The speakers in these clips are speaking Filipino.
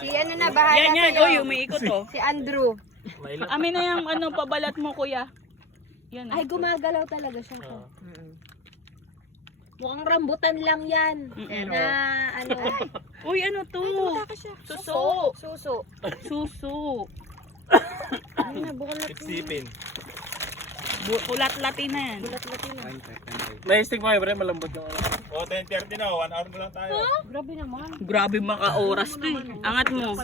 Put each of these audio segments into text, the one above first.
Si ano na, bahala Yan, yan. sa'yo. Uy, umiikot oh. Si Andrew. Amin na yung ano, pabalat mo, kuya. Yan. Ay, gumagalaw talaga siya. Mukhang rambutan lang yan. Na ano. Uy, ano to? Tumutaka siya. Suso. Suso. Suso. Ay, nabukalat na. Sipin. Kulat-latin na yan. Bulat-latin na. May stick mo, pre, malambot yung ano. O, 10:30 na, 1 hour na lang tayo. Grabe naman. Grabe maka-oras to eh. Angat mo.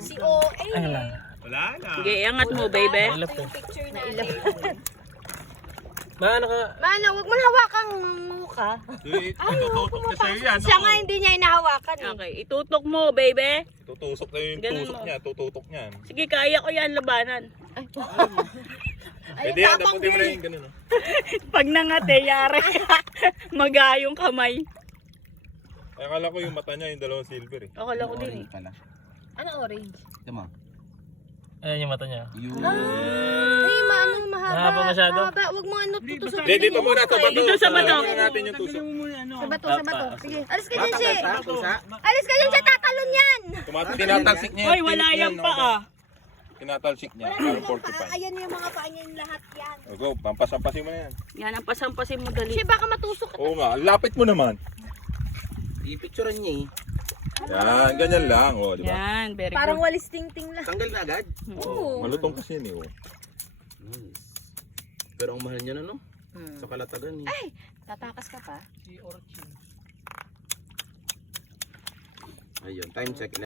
Si OA eh. Wala na. Sige, angat mo, baby. Ito yung picture natin. Maano ka? Mano, wag mo hawakang mukha. Itututok na sa'yo yan. Siya nga hindi niya inahawakan eh. Okay, itutok mo, baby. Tutusok na yung Ganun tusok mo. niya, tututok niyan. Sige, kaya ko yan labanan. Pwede yan, daputin mo na yung ganun. Pag nangate, yari. Magayong kamay. Ay, akala ko yung mata niya, yung dalawang silver eh. Akala ko din eh. Ano orange? Tama. Ayan yung mata niya. Yung... Ay, maano mahaba. Mahaba masyado? Mahaba. Wag mo ano tutusok. Hindi, dito muna sa bato. Dito sa bato. Tingnan natin yung tusok. Sa bato, sa bato. Sige. Alis ka dyan siya. Pusa? Alis ka dyan siya. Tatalon yan. Tinatalsik niya. Uy, wala yan pa ah. Tinatalsik niya. Parang porcupine. Ayan yung mga paa niya yung lahat yan. O, go, pampasampasin mo na yan. Yan ang pasampasin mo dali. Siya baka matusok. Oo nga, lapit mo naman. I-picturean niya eh. Yan, ganyan lang. O, di ba? Yan, very Parang good. walis ting-ting lang. Tanggal na agad. Oo. Malutong kasi yun eh. Oh. Nice. Pero ang mahal niya na no? Sa kalatagan eh. Ay, tatakas ka pa. Ayun, time check.